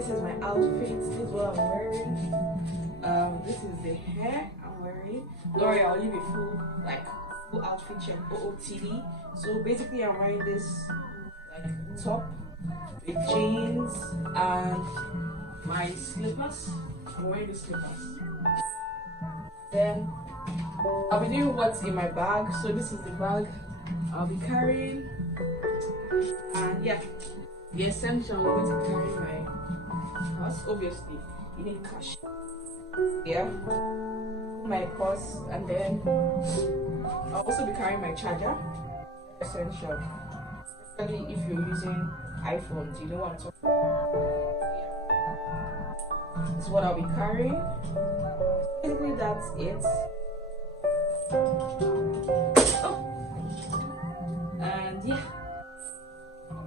this is my outfit. This is what I'm wearing. This is the hair I'm wearing. L'Oreal, I'll leave a full outfit check, OOTD. So basically I'm wearing this like top with jeans and my slippers. I'm wearing the slippers. Then I'll be doing what's in my bag. So this is the bag I'll be carrying. And yeah, the essential I'm going to be carrying my purse. Obviously, you need cash. Yeah, my purse, and then I'll also be carrying my charger. Essential, especially if you're using iPhones. You know what I'm talking about. This is what I'll be carrying. Basically, that's it. Oh. And yeah,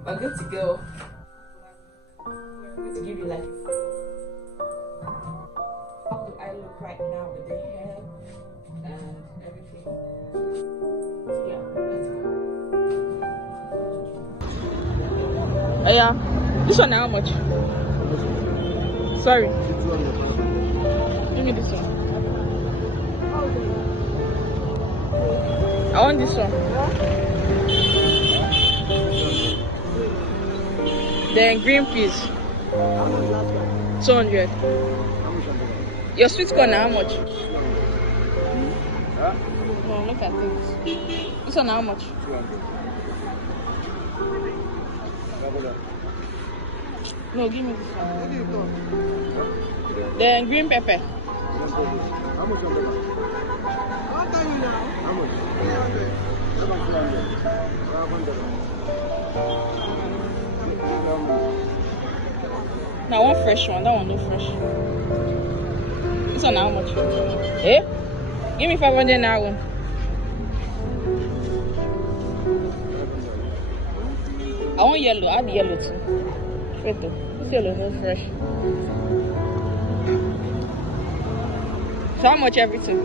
we're good to go. I'm going to give you like how do I look right now with the hair and everything. So yeah, let's go. Oh yeah, this one how much? Sorry. Give me this one. I want this one. Then green peas. 200. Your sweet corn how much? No, look at this. This one how much? No, give me this one. Then green pepper. How much on the back? What time you now? How much? 300. How much 300? 500. Now one fresh one, that one no fresh. This one how much? Eh? Give me 500 now one. I want yellow, add yellow too. Wait though, this yellow no fresh. So how much everything?